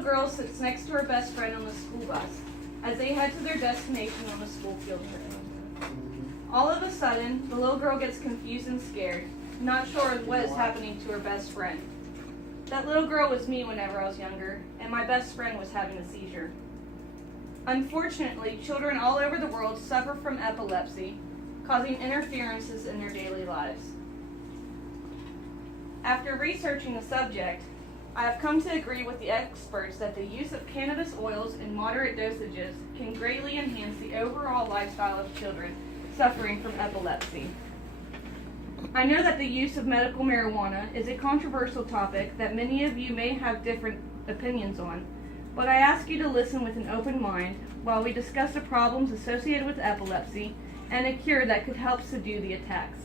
little girl sits next to her best friend on the school bus as they head to their destination on a school field trip. All of a sudden, the little girl gets confused and scared, not sure what is happening to her best friend. That little girl was me whenever I was younger, and my best friend was having a seizure. Unfortunately, children all over the world suffer from epilepsy, causing interferences in their daily lives. After researching the subject, I have come to agree with the experts that the use of cannabis oils in moderate dosages can greatly enhance the overall lifestyle of children suffering from epilepsy. I know that the use of medical marijuana is a controversial topic that many of you may have different opinions on, but I ask you to listen with an open mind while we discuss the problems associated with epilepsy and a cure that could help subdue the attacks.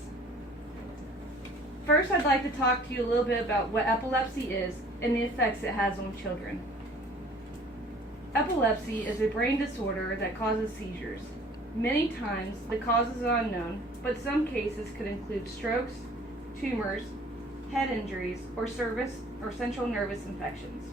First, I'd like to talk to you a little bit about what epilepsy is and the effects it has on children. Epilepsy is a brain disorder that causes seizures. Many times, the cause is unknown, but some cases could include strokes, tumors, head injuries, or central nervous infections.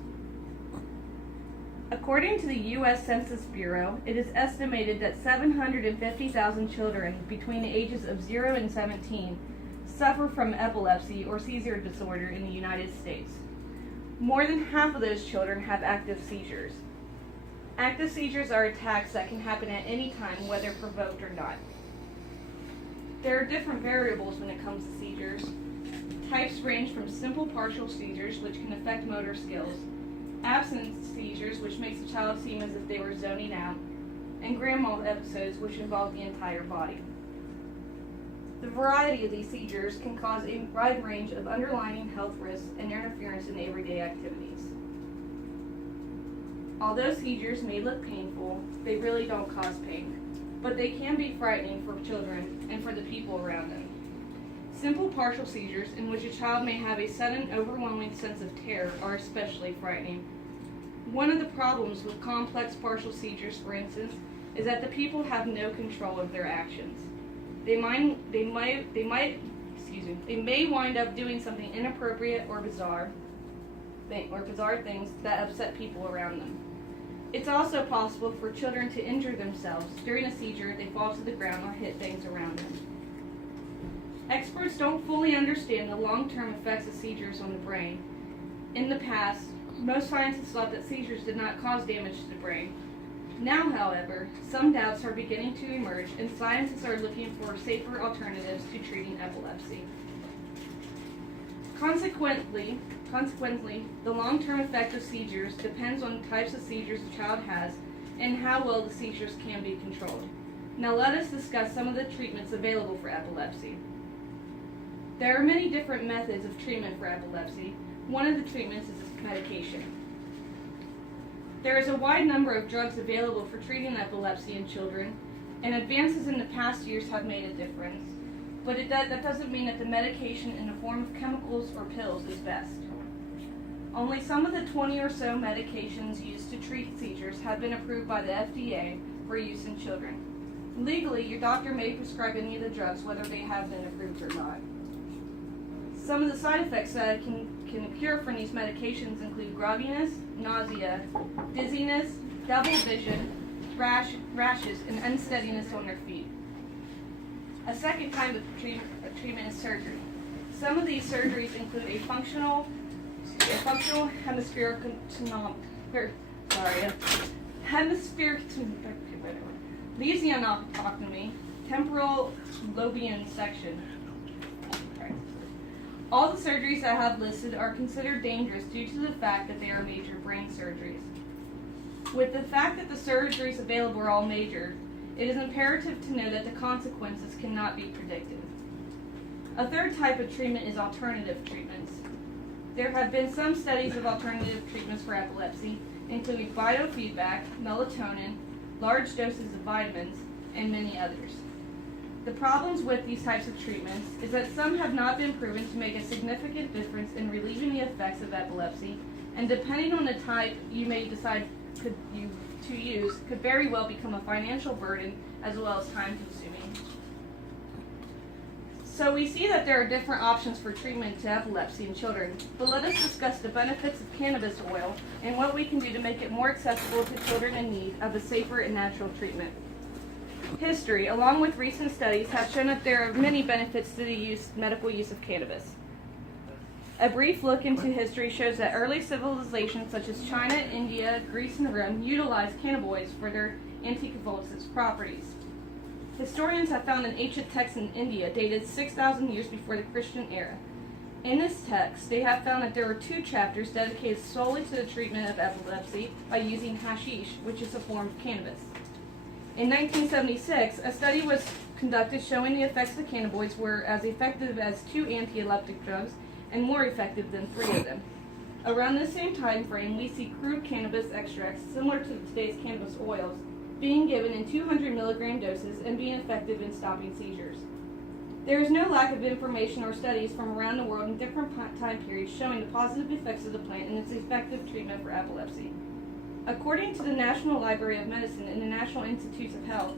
According to the U.S. Census Bureau, it is estimated that 750,000 children between the ages of 0 and 17 suffer from epilepsy or seizure disorder in the United States. More than half of those children have active seizures. Active seizures are attacks that can happen at any time, whether provoked or not. There are different variables when it comes to seizures. Types range from simple partial seizures, which can affect motor skills, absence seizures, which makes the child seem as if they were zoning out, and grand mal episodes, which involve the entire body. The variety of these seizures can cause a wide range of underlying health risks and interference in everyday activities. Although seizures may look painful, they really don't cause pain, but they can be frightening for children and for the people around them. Simple partial seizures, in which a child may have a sudden, overwhelming sense of terror, are especially frightening. One of the problems with complex partial seizures, for instance, is that the people have no control of their actions. They may wind up doing something inappropriate or bizarre things that upset people around them. It's also possible for children to injure themselves. During a seizure, they fall to the ground or hit things around them. Experts don't fully understand the long-term effects of seizures on the brain. In the past, most scientists thought that seizures did not cause damage to the brain. Now, however, some doubts are beginning to emerge, and scientists are looking for safer alternatives to treating epilepsy. Consequently, the long-term effect of seizures depends on the types of seizures the child has and how well the seizures can be controlled. Now let us discuss some of the treatments available for epilepsy. There are many different methods of treatment for epilepsy. One of the treatments is medication. There is a wide number of drugs available for treating epilepsy in children, and advances in the past years have made a difference. But that doesn't mean that the medication in the form of chemicals or pills is best. Only some of the 20 or so medications used to treat seizures have been approved by the FDA for use in children. Legally, your doctor may prescribe any of the drugs whether they have been approved or not. Some of the side effects that can occur from these medications include grogginess, nausea, dizziness, double vision, rashes, and unsteadiness on their feet. A second kind of treatment is surgery. Some of these surgeries include a functional lesionectomy, temporal lobian section. All the surgeries I have listed are considered dangerous due to the fact that they are major brain surgeries. With the fact that the surgeries available are all major, it is imperative to know that the consequences cannot be predicted. A third type of treatment is alternative treatments. There have been some studies of alternative treatments for epilepsy, including biofeedback, melatonin, large doses of vitamins, and many others. The problems with these types of treatments is that some have not been proven to make a significant difference in relieving the effects of epilepsy, and depending on the type you may decide to use, could very well become a financial burden as well as time-consuming. So we see that there are different options for treatment to epilepsy in children, but let us discuss the benefits of cannabis oil and what we can do to make it more accessible to children in need of a safer and natural treatment. History, along with recent studies, have shown that there are many benefits to the medical use of cannabis. A brief look into history shows that early civilizations such as China, India, Greece, and Rome utilized cannabinoids for their anticonvulsant properties. Historians have found an ancient text in India dated 6,000 years before the Christian era. In this text, they have found that there were 2 chapters dedicated solely to the treatment of epilepsy by using hashish, which is a form of cannabis. In 1976, a study was conducted showing the effects of cannabinoids were as effective as 2 anti-epileptic drugs and more effective than 3 of them. Around the same time frame, we see crude cannabis extracts, similar to today's cannabis oils, being given in 200 milligram doses and being effective in stopping seizures. There is no lack of information or studies from around the world in different time periods showing the positive effects of the plant and its effective treatment for epilepsy. According to the National Library of Medicine and the National Institutes of Health,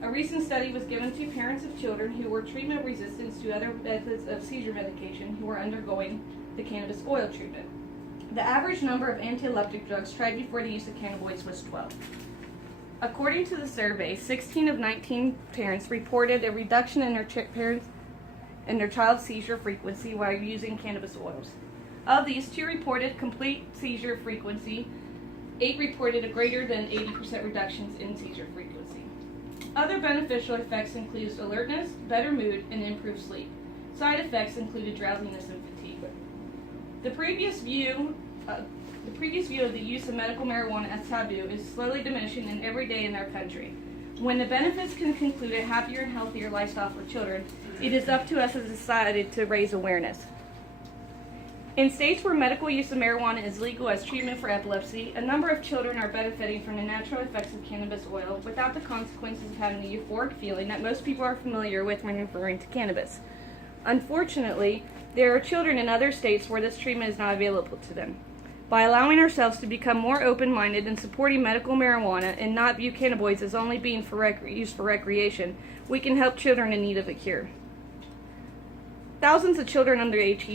a recent study was given to parents of children who were treatment resistant to other methods of seizure medication who were undergoing the cannabis oil treatment. The average number of anti-epileptic drugs tried before the use of cannabinoids was 12. According to the survey, 16 of 19 parents reported a reduction in their child's seizure frequency while using cannabis oils. Of these, 2 reported complete seizure frequency, 8 reported a greater than 80% reductions in seizure frequency. Other beneficial effects include alertness, better mood, and improved sleep. Side effects included drowsiness and fatigue. The previous view of the use of medical marijuana as taboo is slowly diminishing in every day in our country. When the benefits can conclude a happier and healthier lifestyle for children, it is up to us as a society to raise awareness. In states where medical use of marijuana is legal as treatment for epilepsy, a number of children are benefiting from the natural effects of cannabis oil without the consequences of having the euphoric feeling that most people are familiar with when referring to cannabis. Unfortunately, there are children in other states where this treatment is not available to them. By allowing ourselves to become more open-minded and supporting medical marijuana and not view cannabinoids as only being used for recreation, we can help children in need of a cure. Thousands of children under age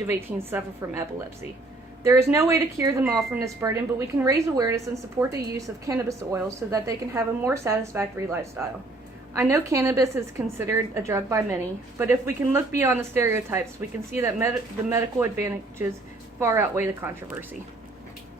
of 18 suffer from epilepsy. There is no way to cure them all from this burden, but we can raise awareness and support the use of cannabis oil so that they can have a more satisfactory lifestyle. I know cannabis is considered a drug by many, but if we can look beyond the stereotypes, we can see that the medical advantages far outweigh the controversy.